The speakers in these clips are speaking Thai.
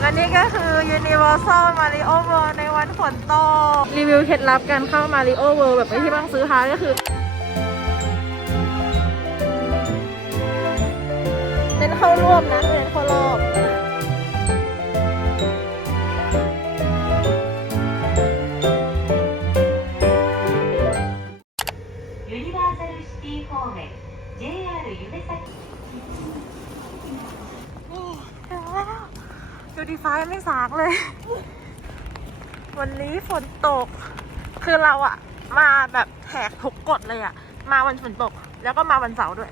และนี่ก็คือ Universal Mario World ในวันฝนตก รีวิวเคล็ดลับการเข้า Mario World แบบไม่ที่ต้องซื้อฮาร์ก็คือเน้นเข้าร่วมนะเน้นเข้ารอบ ดูดีไฟไม่สากเลย วันนี้ฝนตก คือเราอะมาแบบแหกทุกกฎเลยอะมาวันฝนตก แล้วก็มาวันเสาร์ด้วย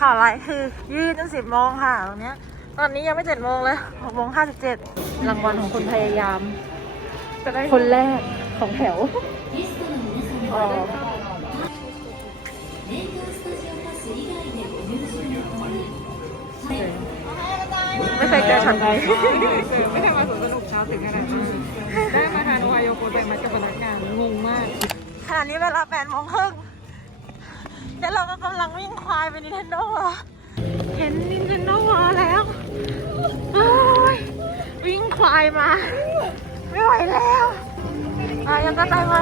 ข่าวไรายคือยืดจนสิบโมงค่ะตรงเนี้ย ตอนนี้ยังไม่เจ็ดโมงเลยหกโมงห้าสิบเจ็ดรางวัลของคนพยายาม คนแรกของแถว อ๋อ ยเจอช็อตนี้ไม่เคยมาสวนสนุกเช้าถึงขนาดนั้ได้มาทานโอไฮโอโกแต่มาจากพนักงานงงมากขณะนี้เวลาแปดโมงครึ่งแล้วเราก็กำลังวิ่งควายไปนินเทนโดเห็นนินเทนโดแล้วโอ้ยวิ่งควายมา ไม่ไหวแล้วอะยังก็ใจไหม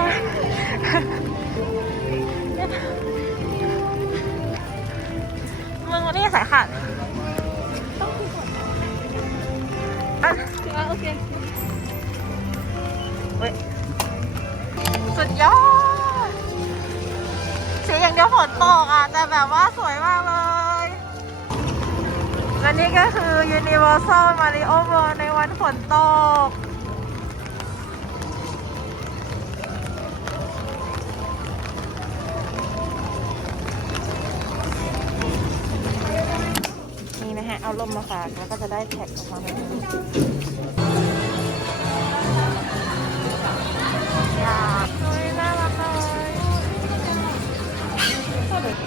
มึงวันนี้สายขาด อะโอเคเฮ้ยสุดยอดเสียอย่างเดียวฝนตกอะ แต่แบบว่าสวยมากเลย และนี่ก็คือ Universal Mario World ในวันฝนตก เอาลมมาฝากแล้วก็จะได้แท็กออกมาแบบนี้เฮ้ยน่ารักเลย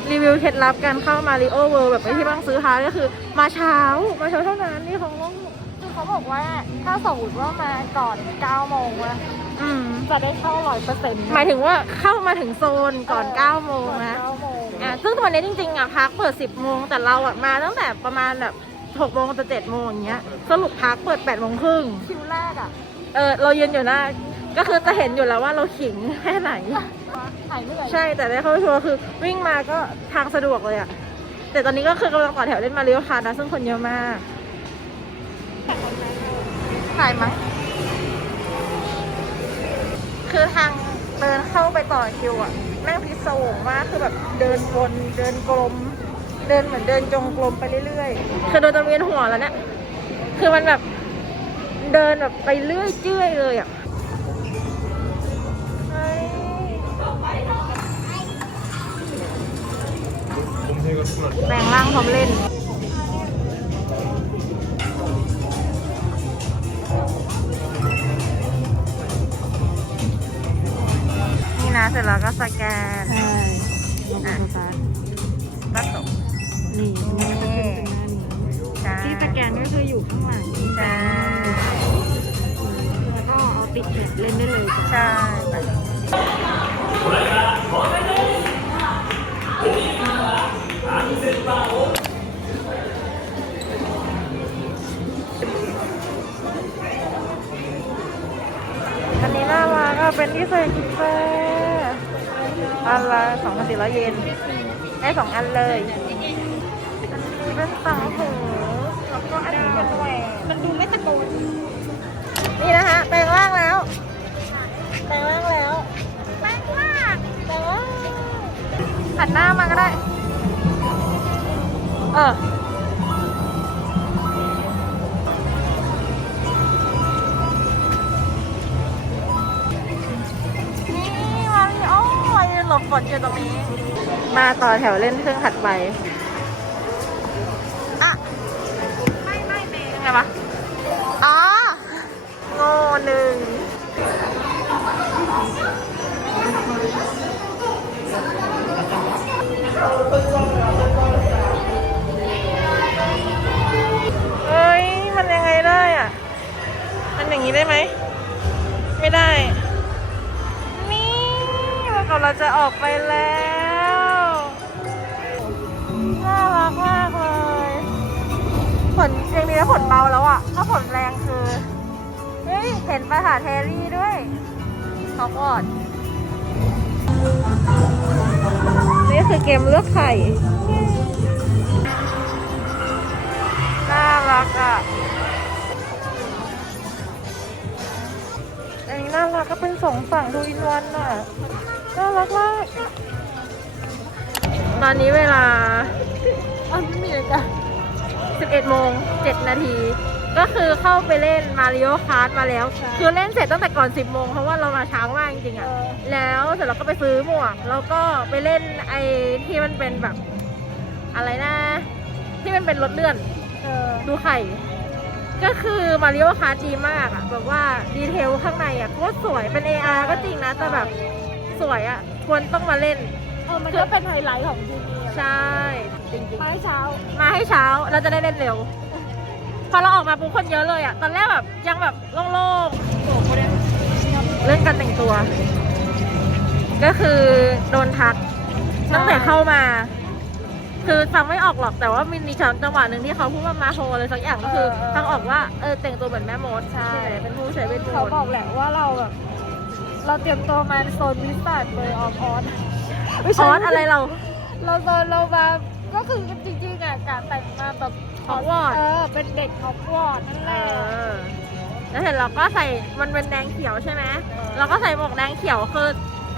รีวิวเคล็ดลับการเข้ามาริโอเวิลด์แบบไม่ที่ต้องซื้อฮาร์ดก็คือ มาเช้ามาเช้าเท่านั้นนี่ของลงคือเขาบอกว่าถ้าสมมติว่ามาก่อน9โมงอะอืมจะได้เข้าร้อยเปอร์เซ็นต์หมายถึงว่าเข้ามาถึงโซนก่อน9โมงนะ เก้าโมงอะซึ่งวันนี้จริงๆอะพักเปิด 10โมงแต่เราอะมาตั้งแต่ประมาณแบบ6โมงจะ7โมงอย่างเงี้ยสรุปพักเปิด8โมงครึ่งคิวแรกอะเออเรายืนอยู่หน้าก็คือจะเห็นอยู่แล้วว่าเราขิงแค่ไหน หายเหนื่อยใช่แต่ได้เข้าชัวร์คือวิ่งมาก็ทางสะดวกเลยอะแต่ตอนนี้ก็คือกำลังต่อแถวเล่นมาเรียวคาร์ดนะซึ่งคนเยอะมากถ่ายมั้งคือทางเดินเข้าไปต่อคิวอะ แม่งพิศวงมากคือแบบเดินวนเดินกลม เดินเหมือนเดินจงกรมไปเรื่อยๆคือโดนจนเวียนหัวแล้วเนี่ยคือมันแบบเดินแบบไปเรื่อยเจื้อยเลยอะเฮ้ยแปลงร่างพร้อมเล่น นี่นะ เสร็จแล้วก็สแกนใช่ลงโฟกัสตัดตกนี่มันก็จะขึ้นเป็นหน้านี้ใช่ที่สแกนก็คืออยู่ข้างหลังใช่แล้วก็เอาติดแขนเล่นได้เลยใช่อันนี้น่ารักอะเป็นที่ใส่กุญแจ อันละสองพันสี่ร้อยเยน ได้สองอันเลยอันนี้เป็นต่างหูแล้วก็อันนี้เป็นแหวนมันดูไม่ตะโกนนี่นะคะแปลงร่างแล้ว แปลงร่างแล้ว แปลงร่างแปลงร่างหันหน้ามาก็ได้ เออ ยืนหลบฝนอยู่ตรงนี้ มาต่อแถวเล่นเครื่องถัดไป อะ ไม่ไม่เมย์ไงวะ อ๋อ โง่หนึ่งเฮ้ย มันยังไงได้อะ มันอย่างนี้ได้ไหม ไม่ได้นี่ มันกำลังจะออกไปแล้วน่ารักมากเลยฝนยังดีนะฝนเบาแล้วอะ ถ้าฝนแรงคือ เฮ้ย เห็นไปหาเทรี่ด้วยฮอกวอตส์นี่คือเกมเลือกไข่น่ารักอะอันนี้น่ารักก็เป็นสองฝั่งทูอินวันอะ น่ารักมาก ตอนนี้เวลาอ๋อไม่มีเลยจ้ะ11โมง7นาที ก็คือเข้าไปเล่นมาริโอคาร์ t มาแล้ว คือเล่นเสร็จตั้งแต่ก่อน 10โมงเพราะว่าเรามาเช้ามากจริงๆเออะอแล้วเสร็จเราก็ไปซื้อหมวก แล้วก็ไปเล่นไอ้ที่มันเป็นแบบ อะไรนะ ที่มันเป็นรถเลื่อนเออดูไข่ ก็คือมาริโอคาร์ t ดีมากอะแบบว่าดีเทลข้างในอะโคตรสวยเป็น AR ก็จริงนะแต่แบบ สวยอะควรต้องมาเล่น เออมันก็เป็นไฮไลท์ของที่นี่อะใช่ จริงๆมาให้เช้า มาให้เช้าเราจะได้เล่นเร็ว พอเราออกมาปุ๊บคนเยอะเลยอะตอนแรกแบบยังแบบโล่งๆเรื่องการแต่งตัว ก็คือโดนทักใช่ตั้งแต่เข้ามา คือฟังไม่ออกหรอกแต่ว่ามีมีช่วงจังหวะหนึ่งที่เขาพูดว่ามาโฮอะไรสักอย่างก็คือฟังออกว่าเออแต่งตัวเหมือนแม่มดใช่ที่ไหนเป็นผู้ใช้เวทมเขานต์บอกแหละว่าเราแบบ เราเตรียมตัวมาโซนวิสาดเลยออฟออสออสอะไรเรา เราโซนเรามาก็คือจริงๆอะกะแต่งมาแบบฮอกวอตส์เออเป็นเด็กฮอกวอตส์นั่นแหเอละอแล้วเสร็จเราก็ใส่มันเป็นแดงเขียวใช่ไหมเออเราก็ใส่หมวกแดงเขียวคือ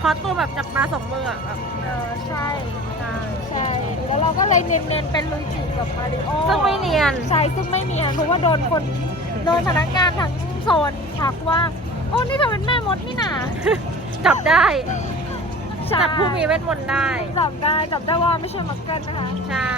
คอสตูมแบบจับปลาสองมืออะแบบเออใช่ใช่ใช่แล้วเราก็เลยเนียนๆเป็นลุยจิกับมาริโอซึ่งไม่เนียนใช่ซึ่งไม่เนียนเพราะว่าโดนคนโดนพนักงานทั้งโซนทักว่า โอ้นี่เธอเป็นแม่มดนี่นาจับได้ ใช่จับผู้มีเวทมนต์ได้ จับได้จับได้ว่าไม่ใช่มักเกิลนะคะ ใช่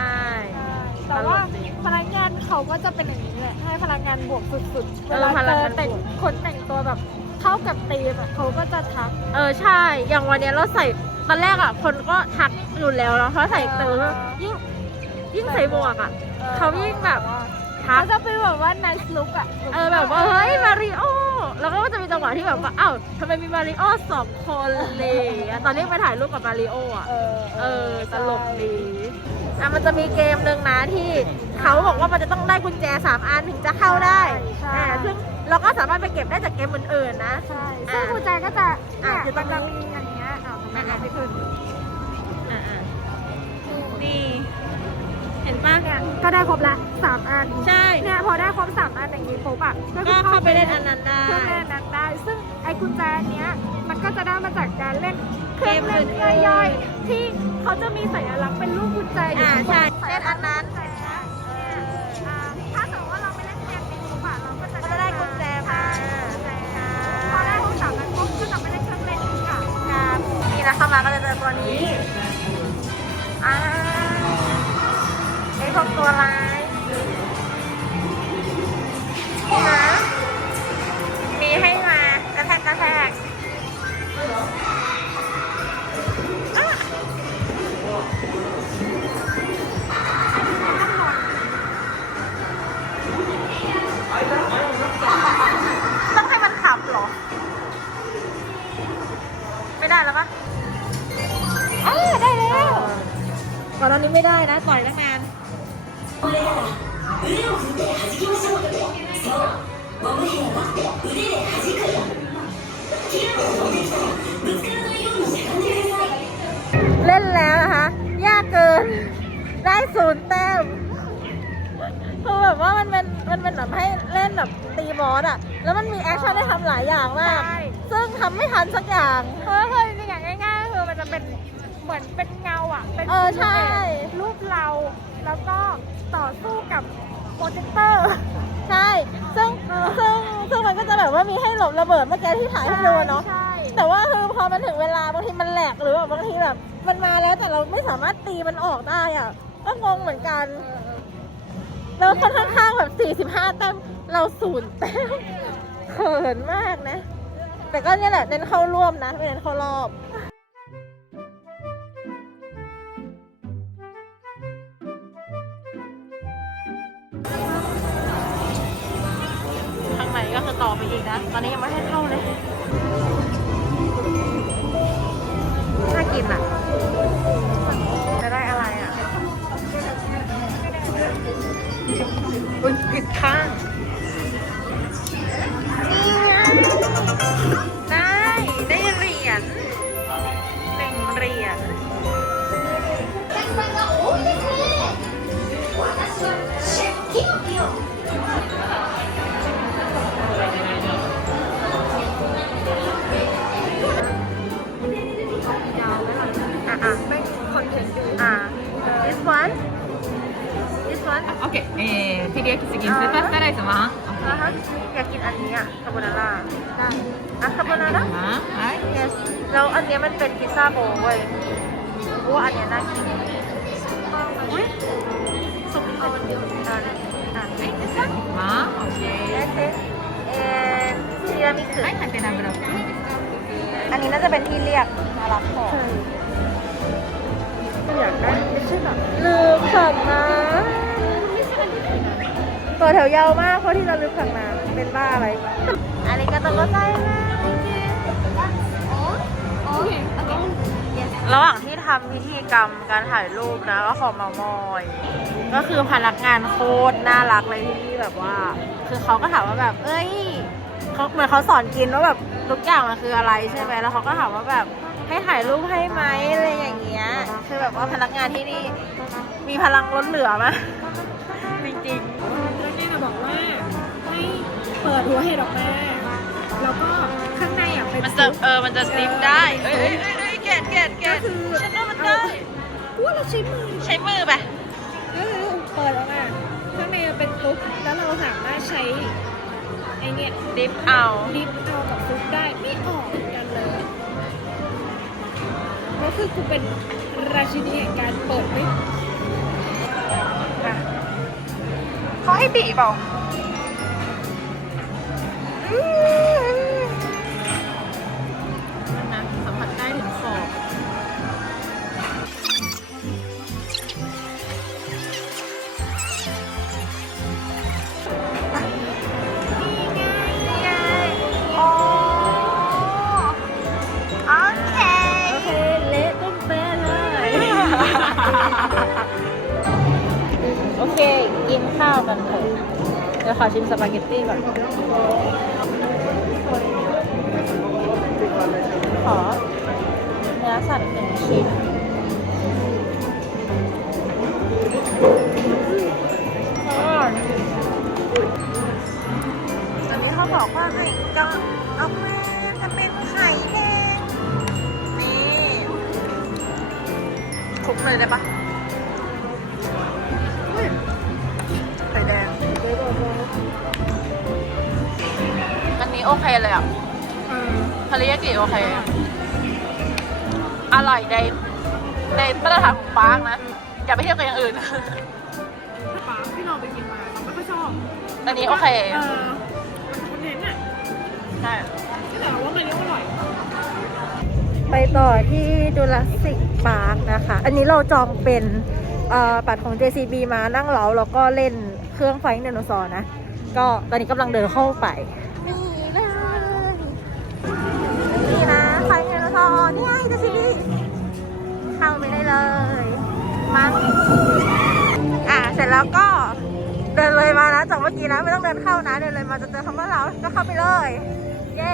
ใช่แต่ว่าตลกดีพนักงานเขาก็จะเป็นอย่างนี้แหละให้พนักงานบวกสุดๆเอเวอลาพเจนักองานแต่งบวก คนแต่งตัวแบบเข้ากับธีมอะเขาก็จะทัก เออใช่ อย่างวันเนี้ยเราใส่ตอนแรกอะ คนก็ทักอยู่แล้วเนาะเพราะใส่เตอยิ่งยิ่งใส่หมวกอะ เขายิ่งแบบ ทัเขากจะเป็นแบบว่า nice look อะเออแบบว่าเฮ้ยมาริโอแล้วก็จะมีจังหวะที่แบบว่าอ้าวทำไมมีมาริโอสองคนเลยอะตอนนี้ไปถ่ายรูปกับมาริโออะ เออเออตลกดีอะมันจะมีเกมหนึ่งนะที่เขาบอกว่ามันจะต้องได้กุญแจสามอันถึงจะเข้าได้ใช่อ่าซึ่งเราก็สามารถไปเก็บได้จากเกมอื่นๆนะ ใช่ซึ่งกุญแจก็จะเนี่ยอะอยู่ตรงมันนี้จะมีอันเนี้ยอ้าวทำไมอะไม่ขึ้น ก็ได้ครบละสามอันใช่ เนี่ยพอได้ครบสามอันอย่างนี้ปุ๊บอะก็ก็คือเข้าไปเล่นอันนั้นได้เครื่องเล่นนั้นได้ ซึ่งไอ้กุญแจเนี้ยมันก็จะได้มาจากการเล่นเครื่องเล่นเกมอื่นๆย่อยๆที่เขาจะมีสัญลักษณ์เป็นรูปกุญแจอยู่อ่าข้างบใช่นเล่นอันนั้นอ่าถ้าสมมติว่าเราไม่เล่นเกมนี้ปุ๊บอะเราก็จะก็จะได้กุญแจมาพอได้ครบสามอันปุ๊บก็จะไม่ได้เครื่องเล่นอีกอะครับนี่นะเข้ามาก็จะเจอตัวนี้ พวกตัวร้ายนี่นะมีให้มากระแทกกระแทกต้องให้มันขับเหรอ ไม่ได้แล้วปะเออได้แล้วก่อนตอนนี้ไม่ได้นะต่อยตั้งนาน เล่นแล้วนะคะ ยากเกิน ได้ศูนย์แต้มคือแบบว่ามันเป็นมันเป็นแบบให้เล่นแบบตีบอสอะแล้วมันมีแอคชั่นให้ทำหลายอย่างมาก ใช่ ซึ่งทำไม่ทันสักอย่างเออคือจริงๆอย่างง่ายๆก็คือมันจะเป็นเหมือนเป็นเงาอะ เป็นเออใช่ รูปเรา แล้วก็ ต่อสู้กับโปรเจคเตอร์ ใช่ ซึ่งซึ่งซึ่งมันก็จะแบบว่ามีให้หลบระเบิดเมื่อกี้ที่ถ่ายให้ดูเนาะ ใช่แต่ว่าคือพอมันถึงเวลาบางทีมันแหลกหรือแบบบางทีแบบ มันมาแล้วแต่เราไม่สามารถตีมันออกได้อะ ก็งงเหมือนกัน แล้วคนข้างๆแบบ45แต้มเราศูนย์แต้มเขินมากนะ แต่ก็เนี่ยแหละเน้นเข้าร่วมนะไม่เน้นเข้ารอบี้ก็คือต่อไปอีกนะ ตอนนี้ยังไม่ให้เข้าเลยถ้ากินอะ จะได้อะไรอะ อุ้ยผิดข้างได้ ได้เหรียญหนึ่งเหรียญ ยกิจกินซูเปอร์สไตล์สมะอ่าฮะอยากกินอันนี้อะคาโบนาร่าอะคาโบนาร่าฮะ yes แล้วอันนี้มันเป็นพิซซ่าโบเว้ยโอ้อันนี้น่ากินอุ้ยซุปเอาเดียวอะอะเอ๊มาโอเคเอ๊ะเอ๊ะทีรามิสุไม่ทันเป็นอะไรหรอกอันนี้น่าจะเป็นที่เรียกมารับของอยากได้ไม่ใช่แบบลืมสั่งนะ ต่อแถวยาวมากเพราะที่เราลืมสั่งน้ำเป็นบ้าอะไรอันนี้ก็ต้องก็ได้นะระหว่างที่ทำพิธีกรรมการถ่ายรูปนะก็ขอเมามอย ก็คือพนักงานโคตรน่ารักเลยที่นี่แบบว่า คือเขาก็ถามว่าแบบ เอ้ยเขาเหมือนเขาสอนกินว่าแบบทุกอย่างมันคืออะไรใช่ไหมแล้วเขาก็ถามว่าแบบให้ถ่ายรูปให้ไหมอะไรอย่างเงี้ย คือแบบว่าพนักงานที่นี่มีพลังล้นเหลือมากจริงแเปิดหัวเห็ดออกมาแล้วก็ข้างในอะเป็นๆมันจะเออมันจะสติมได้เอ้ยเอ้ยเอ้ยเอ้ยเกตเกตเกตฉันว่ามันได้กูว่าเราใช้มือใช้มือไปก็คือเปิดออกมาข้างในมันเป็นซุปแล้วเราสามารถใช้ไอเนี่ยดิฟเอา ดิฟเอากับซุปได้ไม่ออกเหมือนกันเลยก็คือกูเป็นราชินีแห่งการเปิดไม่ เขาให้บีบเปล่า นั่นนะสัมผัสได้ถึงขอบโอเคโอเค เละตุ้มเป๊ะเลย โอเค กินข้าวกันเถอะ เดี๋ยวขอชิมสปาเกตตี้ก่อน อเนื้อสัตว์หนึ่งชิ้น โอเค เออมันเน้นอะใช่แต่ว่ามันเรียกว่าอร่อยไปต่อที่จูราสสิกพาร์คนะคะ อันนี้เราจองเป็นเอ่อบัตรของ JCB มานั่งเหลาแล้วก็เล่นเครื่องไฟไดโนเสาร์นะ ก็ตอนนี้กำลังเดินเข้าไป เข้านะเดินเลยมาจะเจอคำว่าเราก็เข้าไปเลย เย้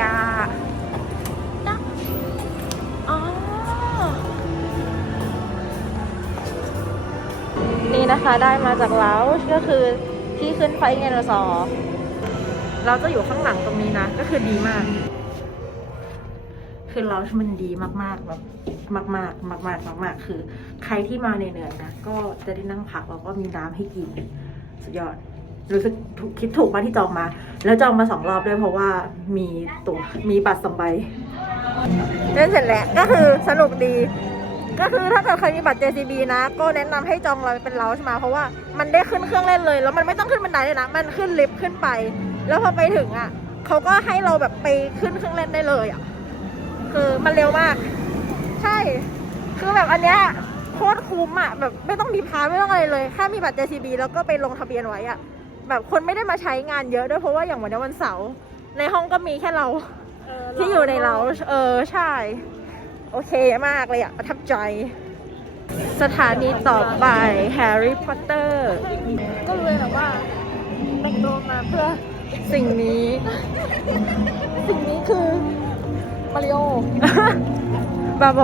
ยาอ๋อนี่นะคะได้มาจากเลาก็คือที่ขึ้นไฟไงเราซอร์เราจะอยู่ข้างหลังตรงนี้นะ ก็คือดีมาก คือเรามันดีมากๆแบบมากๆ มากๆ มากๆ คือ ใครที่มาเหนื่อยๆนะ ก็จะได้นั่งพักแล้วก็มีน้ำให้กิน สุดยอด รู้สึกคิดถูกมากที่จองมา แล้วจองมาสองรอบด้วยเพราะว่ามีตัวมีบัตรสองใบเล่นเสร็จแล้วก็คือสนุกดี ก็คือถ้าเกิดใครมีบัตร JCB นะ ก็แนะนำให้จองเราเป็นเราใช่ไหมเพราะว่ามันได้ขึ้นเครื่องเล่นเลย แล้วมันไม่ต้องขึ้นบันไดเลยนะ มันขึ้นลิฟต์ขึ้นไป แล้วพอไปถึงอะเขาก็ให้เราแบบไปขึ้นเครื่องเล่นได้เลยอะคือมันเร็วมาก ใช่ คือแบบอันเนี้ย โคตรคุ้มอะแบบไม่ต้องมีพาสไม่ต้องอะไรเลยแค่มีบัตร JCB แล้วก็ไปลงทะเบียนไว้อะแบบคนไม่ได้มาใช้งานเยอะด้วยเพราะว่าอย่างวันนี้วันเสาร์ในห้องก็มีแค่เราที่อยู่ในเราเออใช่ โอเคมากเลยอะประทับใจ สถานีต่อไปแฮร์รี่พอตเตอร์ก็เลยแบบว่าแต่งตัวมาเพื่อสิ่งนี้ สิ่งนี้คือมาริโอบาโบ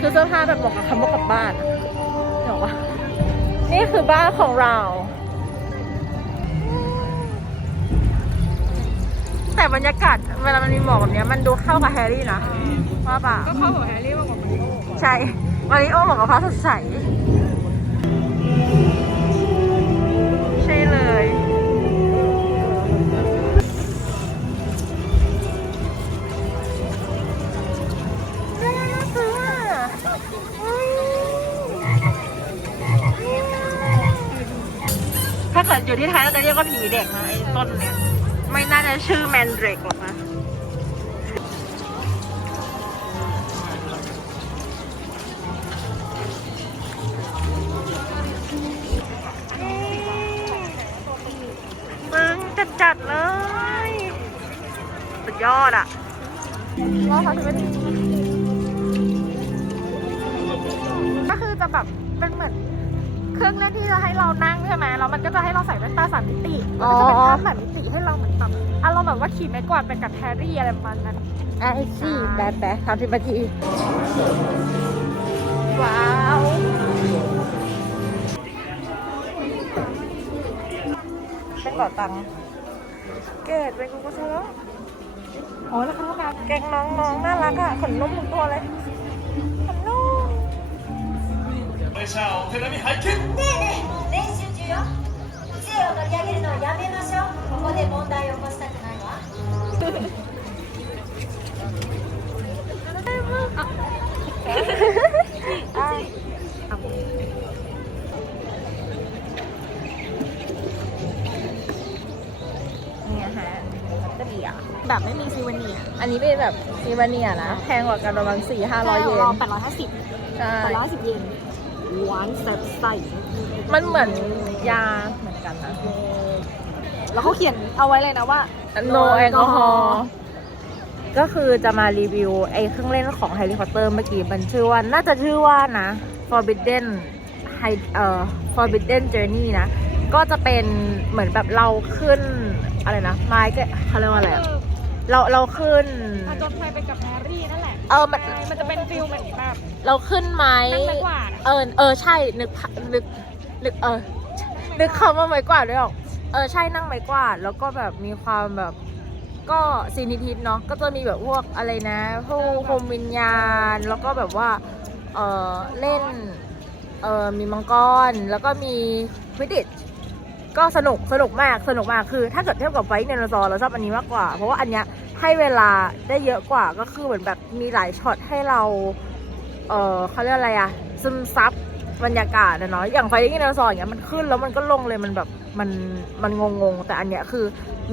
คือเสื้อผ้าแบบเหมาะกับคำว่ากลับบ้านเดี๋ยววะนี่คือบ้านของเรา แต่บรรยากาศเวลามันมีหมอกแบบเนี้ยมันดูเข้ากับแฮร์รี่นะว่าเปล่าก็เข้ากับแฮร์รี่มากกว่ามาริโอใช่มาริโอเหมาะกับฟ้าสดใสาเกิดอยู่ที่ไทยเราจะเรียกว่าผีเด็กนะไอ้ต้นเนี่ย ไม่น่าจะชื่อแมนเดรกหรอกนะมึงจัดจัดๆเลย สุดยอดอะว่าเขาจะไม่ด้ก็คือจะแบบเป็นเหมือน เครื่องเล่นที่จะให้เรานั่งใช่ไหมแล้วมันก็จะให้เราใส่แว่นตาสามมิติมันก็จะเป็นภาพสามมิติให้เราเหมือนแบบอารมณ์แบบว่าขี่ไม้กวาดไปกับแฮร์รี่อะไรประมาณนั้นไอ้ชี่แบดแบดสามสิบนาที ว้าวเป็นก่อตังค์เกดเป็นกูก็ใช่แล้วอ๋อแล้วเขามาแกงน้องน้องน่ารักอะขนนุ่มทุกตัวเลย ゃあお手並み拝見ねえねえ練習中よ杖を取り上げるのはやめましょうここで問題を起こしたくないわ เนี่ยฮะลัตเตอรี่อ่ะ แบบไม่มีซิวเนียร์ อันนี้เป็นแบบซีวาเนียนะ แพงกว่ากันประมาณสี่ห้าร้อยเยน แปดร้อยห้าสิบ ใช่ แปดร้อยห้าสิบเยน หวานแซ่บใสมันเหมือนยาเหมือนกันนะ แล้วเขาเขียนเอาไว้เลยนะว่า no alcohol ก็คือจะมารีวิวไอ้เครื่องเล่นของ Harry Potter เมื่อกี้มันชื่อว่าน่าจะชื่อว่านะ Forbidden Hi- เอ่อ Forbidden Journey นะ ก็จะเป็นเหมือนแบบเราขึ้นอะไรนะไม้ก็เขาเรียกว่าอะไรอะเราเราขึ้นอาจนภัยไปกับแฮร์รี่นั่นแหละ เออมันใช่มันจะเป็นฟิลเหมือนแบบเราขึ้นไม้นั่งไม้กวาดอะเออเออใช่นึกภานึกนึกเออ นึกคำว่าไม้กวาดด้วยหรอกเออใช่นั่งไม้กวาด แล้วก็แบบมีความแบบ ก็ซีนิทิศเนาะก็จะมีแบบพวกอะไรนะพวกโฮมวิญญาณ แล้วก็แบบว่าเออเล่นเออมีมังกร แล้วก็มีควิดิชก็สนุกสนุกมากสนุกมากคือ ถ้าเกิดเทียบกับไฟท์เนโนซอร์เราชอบอันนี้มากกว่า เพราะว่าอันเนี้ย ให้เวลาได้เยอะกว่าก็คือเหมือนแบบมีหลายช็อตให้เรา เออเขาเรียกอะไรอะซึมซับบรรยากาศนะเนาะอย่างไฟท์เนโนซอร์อย่างเงี้ยมันขึ้นแล้วมันก็ลงเลยมันแบบมันมันงงๆแต่อันเนี้ยคือ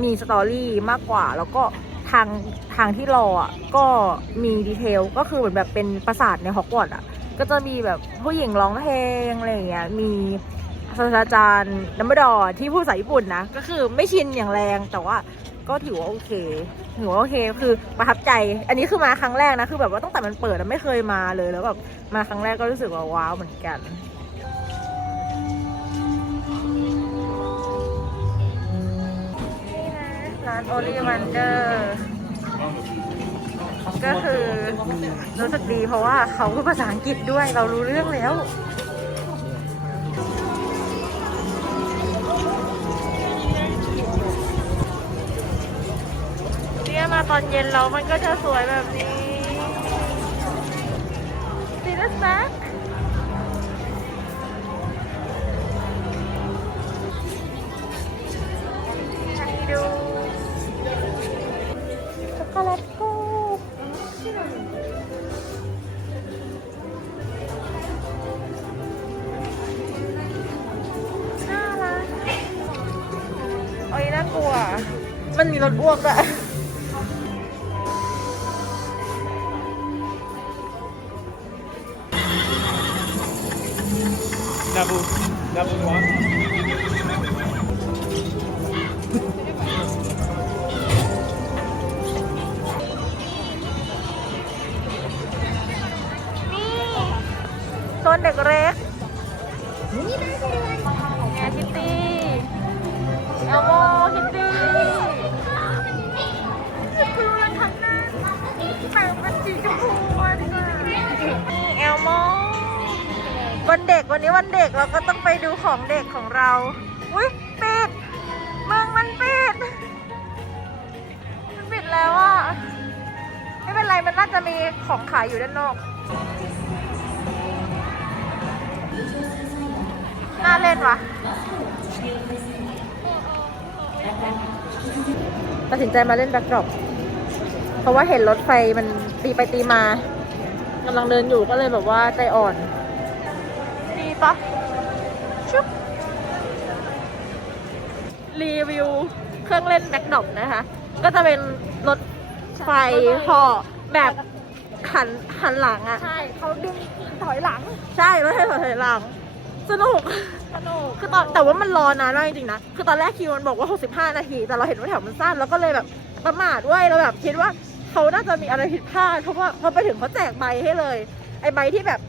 มีสตอรี่มากกว่า แล้วก็ทางทางที่รออะก็มีดีเทลก็คือเหมือนแบบเป็นปราสาทในฮอกวอตส์อะก็จะมีแบบผู้หญิงร้องเพลงอะไรอย่างเงี้ยมีศาสตราจารย์ดัมเบิลดอร์ที่พูดภาษาญี่ปุ่นนะ ก็คือไม่ชินอย่างแรงแต่ว่าก็ถือว่าโอเค ถือว่าโอเคคือประทับใจ อันนี้คือมาครั้งแรกนะคือแบบว่าตั้งแต่มันเปิดอะไม่เคยมาเลยแล้วแบบมาครั้งแรกก็รู้สึกว่าว้าวเหมือนกันนี่นะร้านโอลิวันเดอร์ก็คือรู้สึกดีเพราะว่าเขาพูดภาษาอังกฤษด้วยเรารู้เรื่องแล้ว มาตอนเย็นเรามันก็จะสวยแบบนี้ซีนัสแบ็คให้ดูช็อกโกแลตโก้น่ารักโอ้ยน่ากลัว มันมีรถอ้วกด้วย มันน่าจะมีของขายอยู่ด้านนอก น่าเล่นวะตัดสินใจมาเล่นแบ็คดรอปเพราะว่าเห็นรถไฟมันตีไปตีมากำลังเดินอยู่ก็เลยแบบว่าใจอ่อน ดีปะชุบรีวิวเครื่องเล่นแบ็คดรอปนะคะ ก็จะเป็นรถไฟหาะ แบบหันหันหลังอะใช่เขาดึงถอยหลังใช่รถไฟเหาะถอยหลัง สนุก สนุกคือตอนแต่ว่ามันรอนานมากจริงๆนะ คือตอนแรกคิวมันบอกว่า 65 นาที แต่เราเห็นว่าแถวมันสั้นแล้วก็เลยแบบประมาทด้วยเราแบบคิดว่าเขาน่าจะมีอะไรผิดพลาด เพราะว่าพอไปถึงเขาแจกใบให้เลย ไอ้ใบที่แบบ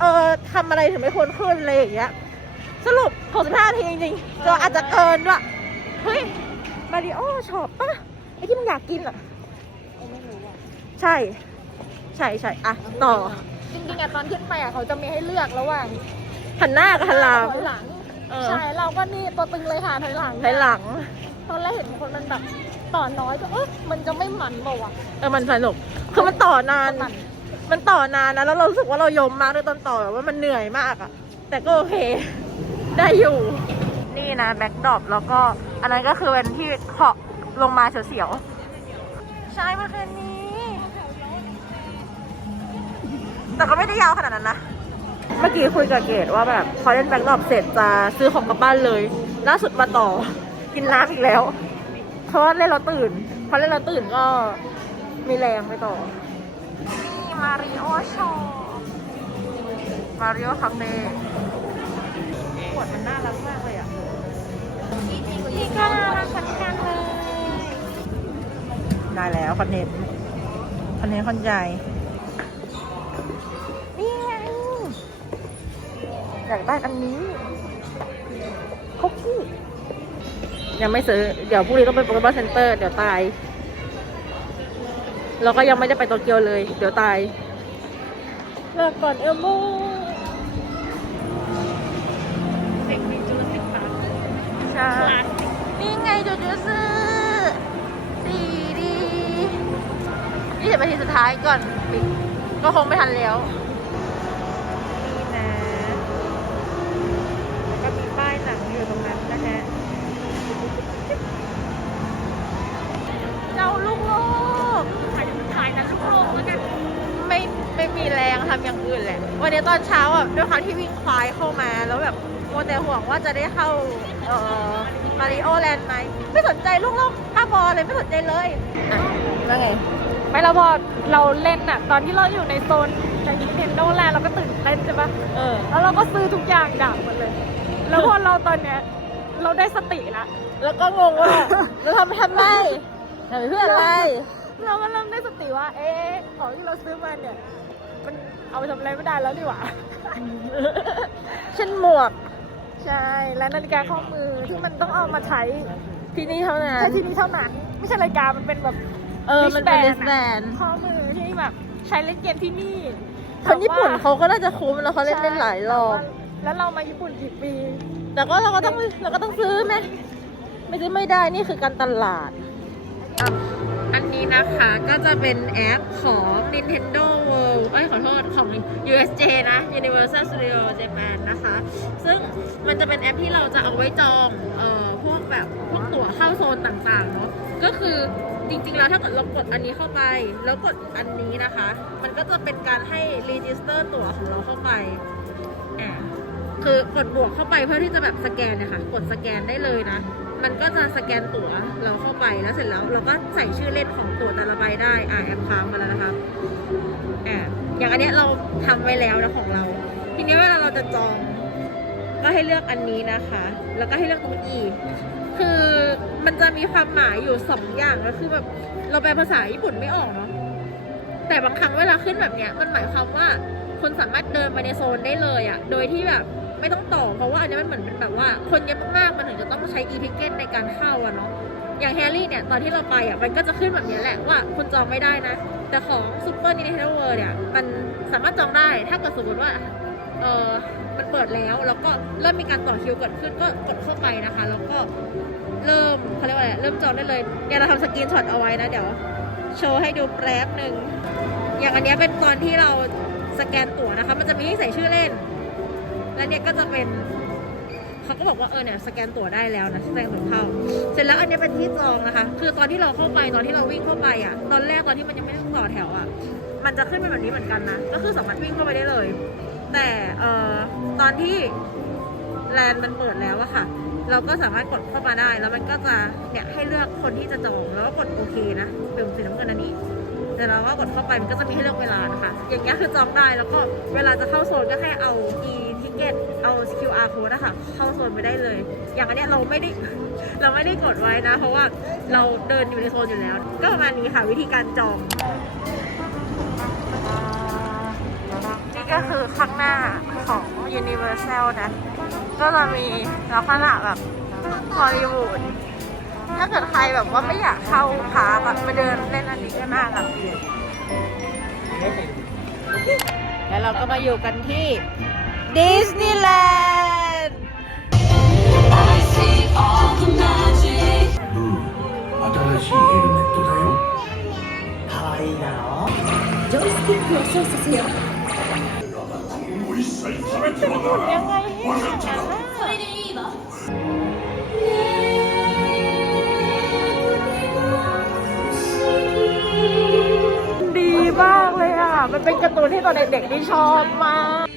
เออทำอะไรถึงไม่ควรขึ้นอะไรอย่างเงี้ย สรุป 65 นาทีจริงๆก็อาจจะเกินด้วยเฮ้ยมาริโอชอบปะไอ้ที่มันอยากกินอะ ใช่ ใช่ใช่อะต่อ จริงๆอะตอนขึ้นไปอะเขาจะมีให้เลือกระหว่างหันหน้ากับหันหลัง ถอยหลังเออ ใช่เราก็นี่ตัวตึงเลยค่ะถอยหลังถอยหลัง ตอนแรกเห็นคนมันแบบต่อน้อยก็เอ๊ะมันจะไม่มันเปล่าวะเออมันสนุกคือมันต่อนาน มันมันต่อนานนะ แล้วเรารู้สึกว่าเรายมมากเลยตอนต่อแบบว่ามันเหนื่อยมากอะแต่ก็โอเค ได้อยู่ นี่นะแบ็คดรอปแล้วก็ อันนั้นก็คือเป็นที่เหาะลงมาเสียวๆใช่เมื่อคืนนี้ แต่ก็ไม่ได้ยาวขนาดนั้นนะ เมื่อกี้คุยกับเกดว่าแบบพอเล่นแบ็คดรอปเสร็จจะซื้อของกลับบ้านเลย ล่าสุดมาต่อ กินน้ำอีกแล้ว เพราะว่าเล่นเราตื่น พอเล่นเราตื่นก็มีแรงไปต่อ นี่มาริโอโชว์มาริโอคาเฟ่ขวดมันน่ารักมากเลยอะนี่ก็น่ารักเหมือนกันเลย ได้แล้วคอนเทนต์คอนเทนต์คนใหญ่ อยากได้อันนี้คุกกี้ยังไม่ซื้อ เดี๋ยวพรุ่งนี้ต้องไปโปเกมอนเซ็นเตอร์เดี๋ยวตาย แล้วก็ยังไม่ได้ไปโตเกียวเลย เดี๋ยวตายเลิกก่อนเอลโมเด็กมีจูสิบบาทใช่นี่ไงจูจูซึสีดียี่สิบนาทีสุดท้ายก่อนปิดก็คงไม่ทันแล้ว นี่นะแล้วก็มีป้ายหนังอยู่ตรงนั้นนะฮะ เจ้าลูกโลกถ่ายถ่ายนั้นลูกโลกแล้วกันไม่ไม่มีแรงทำอย่างอื่นแหละ วันนี้ตอนเช้าอะด้วยความที่วิ่งควายเข้ามาแล้วแบบมัวแต่ห่วงว่าจะได้เข้าเอ่อมาริโอแลนด์ไหมไม่สนใจลูกโลกท่าบอลเลยไม่สนใจเลยอะว่าไง ไม่เราพอเราเล่นอะตอนที่เราอยู่ในโซนอย่าง Nintendo Land เราก็ตื่นเต้นใช่ปะเออ แล้วเราก็ซื้อทุกอย่างดับหมดเลย แล้วพอเราตอนเนี้ย เราได้สติละ แล้วก็งงว่าแล้วทำทำไม ทำไปเพื่ออะไร เราก็เริ่มได้สติว่า เอ๊ะของที่เราซื้อมาเนี่ย มันเอาไปทำอะไรไม่ได้แล้วนี่หว่า เช่นหมวก ใช่และนาฬิกาข้อมือที่มันต้องเอามาใช้ที่นี่เท่านั้แค่นที่นี้เท่านั้น ไม่ใช่นาฬิกามันเป็นแบบเออ มันเป็น wristband ลิสแบนข้อมือที่แบบใช้เล่นเกมที่นี่ คนญี่ปุ่นแต่ว่เขาก็น่าจะคุ้มแล้วเขาเล่นได้หลายรอบ แล้วเรามาญี่ปุ่นกี่ปี แต่ก็เราก็ต้องเราก็ต้องซื้อไหมไม่ซื้อไม่ได้นี่คือการตลาด อันนี้นะคะก็จะเป็นแอปของ Nintendo World เอ้ยขอโทษของ USJ นะ Universal Studio Japan นะคะ ซึ่งมันจะเป็นแอปที่เราจะเอาไว้จองเอ่อพวกแบบพวกตั๋วเข้าโซนต่างๆเนาะก็คือจริงๆ แล้วถ้าเกิดเรากดอันนี้เข้าไป แล้วกดอันนี้นะคะ มันก็จะเป็นการให้รีจิสเตอร์ตั๋วของเราเข้าไปคือกดบวกเข้าไปเพื่อที่จะแบบสแกนเนี่ยค่ะ กดสแกนได้เลยนะ มันก็จะสแกนตั๋วเราเข้าไปแล้วเสร็จแล้วเราก็ใส่ชื่อเล่นของตั๋วแต่ละใบได้ อ่าแอปค้างมาแล้วนะคะแอบอย่างอันเนี้ยเราทำไว้แล้วนะของเรา ทีนี้เวลาเราจะจอง ก็ให้เลือกอันนี้นะคะ แล้วก็ให้เลือกตรง e คือมันจะมีความหมายอยู่สองอย่างก็คือแบบเราแปลภาษาญี่ปุ่นไม่ออกเนาะแต่บางครั้งเวลาขึ้นแบบเนี้ยมันหมายความว่าคนสามารถเดินไปในโซนได้เลยอะโดยที่แบบ ไม่ต้องต่อ เพราะว่าอันนี้มันเหมือนเป็นแบบว่า คนเยอะมากๆมันถึงจะต้องใช้ e-ticket ในการเข้าอะเนาะอย่างแฮร์รี่เนี่ยตอนที่เราไปอะ่ะมันก็จะขึ้นแบบนี้แหละว่าคุณจองไม่ได้นะ แต่ของ Super Nintendo World เนี่ยมันสามารถจองได้ถ้าเกิดสมมติว่าเออมันเปิดแล้วแล้วก็เริ่มมีการต่อคิวเกิดขึ้นก็กดเข้าไปนะคะ แล้วก็เริ่มเขาเรียกว่าอะไรเริ่มจองได้เลยเนี่ยเราทำสกรีนช็อตเอาไว้นะเดี๋ยวโชว์ให้ดูแป๊บหนึ่งอย่างอันนี้เป็นตอนที่เราสแกนตั๋วนะคะ มันจะมีให้ใส่ชื่อเล่น และเนี่ยก็จะเป็นเขาก็บอกว่าเออเนี่ยสแกนตั๋วได้แล้วนะแสดงตั๋วเข้า เสร็จแล้วอันนี้เป็นที่จองนะคะ คือตอนที่เราเข้าไปตอนที่เราวิ่งเข้าไปอะ ตอนแรกตอนที่มันยังไม่ต้องต่อแถวอะ มันจะขึ้นเป็นแบบนี้เหมือนกันนะ ก็คือสามารถวิ่งเข้าไปได้เลย แต่เอ่อตอนที่แลนด์มันเปิดแล้วอะค่ะ เราก็สามารถกดเข้ามาได้ แล้วมันก็จะเนี่ยให้เลือกคนที่จะจอง แล้วก็กดโอเคนะเป็นสีน้ำเงินอันนี้แต่เราก็กดเข้าไปมันก็จะมีให้เลือกเวลานะคะ อย่างเงี้ยคือจองได้ แล้วก็เวลาจะเข้าโซนก็แค่เอา เอา QR code นะคะเข้าโซนไปได้เลย อย่างอันเนี้ยเราไม่ได้ เราไม่ได้กดไว้นะ เพราะว่าเราเดินอยู่ในโซนอยู่แล้ว ก็ประมาณนี้ค่ะ วิธีการจอง นี่ก็คือข้างหน้าของ Universal นะ ก็จะมีลักษณะแบบฮอลลีวูดถ้าเกิดใครแบบว่าไม่อยากเข้าพาร์คอะมาเดินเล่นอันนี้ก็น่ารักดีแล้วเราก็มาอยู่กันที่ ดิสนีย์แลนด์ ブー新しいヘルメットだよยังไงให้อย่างนั้นน่ะดีมากเลยอ่ะ มันเป็นการ์ตูนที่ตอนเด็กๆที่ชอบมาก